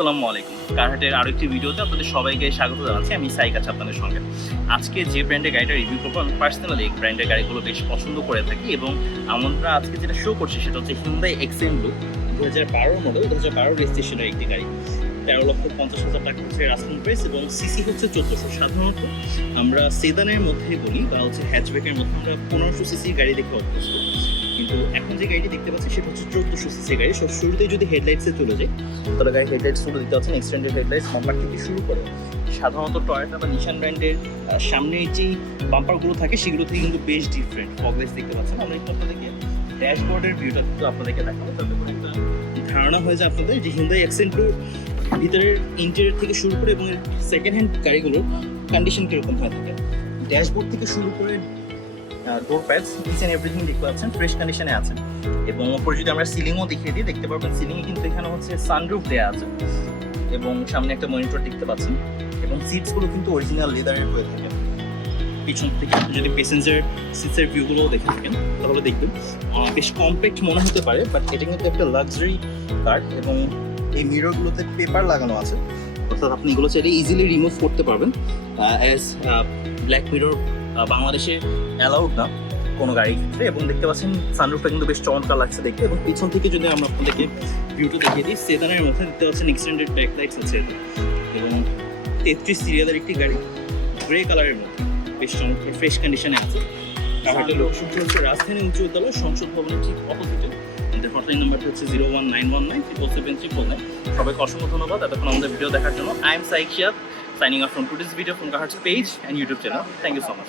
আসসালামু আলাইকুম। কারহাটের আরও একটি ভিডিওতে আপনাদের সবাইকে স্বাগত জানাচ্ছি। আমি সাইক আছি আপনাদের সঙ্গে। আজকে যে ব্র্যান্ডের গাড়িটা রিভিউ করব, আমি পার্সোনালি এই ব্র্যান্ডের গাড়িগুলো বেশ পছন্দ করে থাকি এবং আমরা আজকে যেটা শো করছি সেটা হচ্ছে হিন্দাই এক্সএম দু হাজার বারো মডেল দু হাজার বারো রেজিস্ট্রেশনের একটি গাড়ি। তেরো লক্ষ পঞ্চাশ হাজার টাকা হচ্ছে রাস্টিং প্রাইস এবং সিসি হচ্ছে চোদ্দোশো। সাধারণত আমরা সেদানের মধ্যে বলি বা হচ্ছে হ্যাচব্যাকের মধ্যে আমরা পনেরোশো সিসির গাড়ি দেখে অভ্যস্ত। কিন্তু এখন যে গাড়িটি দেখতে পাচ্ছি সেটা হচ্ছে চোদ্দোশো সিসি গাড়ি। সব শুরুতেই যদি হেডলাইটসে চলে যায় তাহলে গাড়ি হেডলাইটসগুলো দিতে পাচ্ছেন এক্সটেন্ডেড হেডলাইটস বাম্পার থেকে শুরু করে। সাধারণত টয়োটা বা নিশান ব্র্যান্ডের সামনে যে বাম্পারগুলো থাকে সেগুলো থেকে কিন্তু বেশ ডিফারেন্ট ফগলাইটস দেখতে পাচ্ছেন। আমরা একটু আপনাদেরকে ড্যাশবোর্ডের ভিউটা কিন্তু আপনাদেরকে দেখাবো। তাতে করে একটা ধারণা হয়ে যায় আপনাদের যে হিন্দাই অ্যাক্সেন্ট ভিতরের ইন্টেরিয়র থেকে শুরু করে এবং সেকেন্ড হ্যান্ড গাড়িগুলোর কন্ডিশন কীরকম হয়ে থাকে? ড্যাশবোর্ড থেকে শুরু করে door pads each and everything দেখতে পাচ্ছেন ফ্রেশ কন্ডিশনে আছে। এবং ওপরে যদি আমরা সিলিংও দেখিয়ে দিই, দেখতে পারবেন সিলিংয়ে কিন্তু এখানে হচ্ছে সানরুফ দেওয়া আছে। এবং সামনে একটা মনিটর দেখতে পাচ্ছেন। এবং সিটসগুলো কিন্তু অরিজিনাল লেদারের হয়ে থাকে। পিছন থেকে যদি প্যাসেঞ্জার সিটসের ভিউগুলো দেখে থাকেন, তাহলে দেখবেন বেশ কম্প্যাক্ট মনে হতে পারে বাট এটা কিন্তু একটা লাক্সারি কার এবং এই মিররগুলোতে পেপার লাগানো আছে। অর্থাৎ আপনি এগুলো চাইলে ইজিলি রিমুভ করতে পারবেন। অ্যাজ ব্ল্যাক মিরর বাংলাদেশে অ্যালাউড না কোনো গাড়ির ক্ষেত্রে। এবং দেখতে পাচ্ছেন সানরুফটা কিন্তু বেশ চমৎকার লাগছে দেখতে। এবং পিছন থেকে যদি আমরা আপনাদেরকে ভিউটা দেখিয়ে দিই সেদানের মধ্যে দেখতে পাচ্ছেন এক্সটেন্ডেড ব্যাক লাইটস আছে। এবং তেত্রিশ সিরিয়ালের একটি গাড়ি গ্রে কালারের মধ্যে। বেশ চমৎকার ফ্রেশ কন্ডিশনে আছে। কাভারটা লোকসংখ্যা হচ্ছে রাজধানী উচ্চ বিদ্যালয় সংসদ ভবনের ঠিক অপোজিটে। আমাদের হটলাইন নাম্বারটা হচ্ছে zero one nine one nine triple seven triple nine সবাইকে অসংখ্য ধন্যবাদ। এতক্ষণ আমাদের ভিডিও দেখার জন্য। I am Saikia signing up from today's video from Kahar's page and YouTube channel thank you so much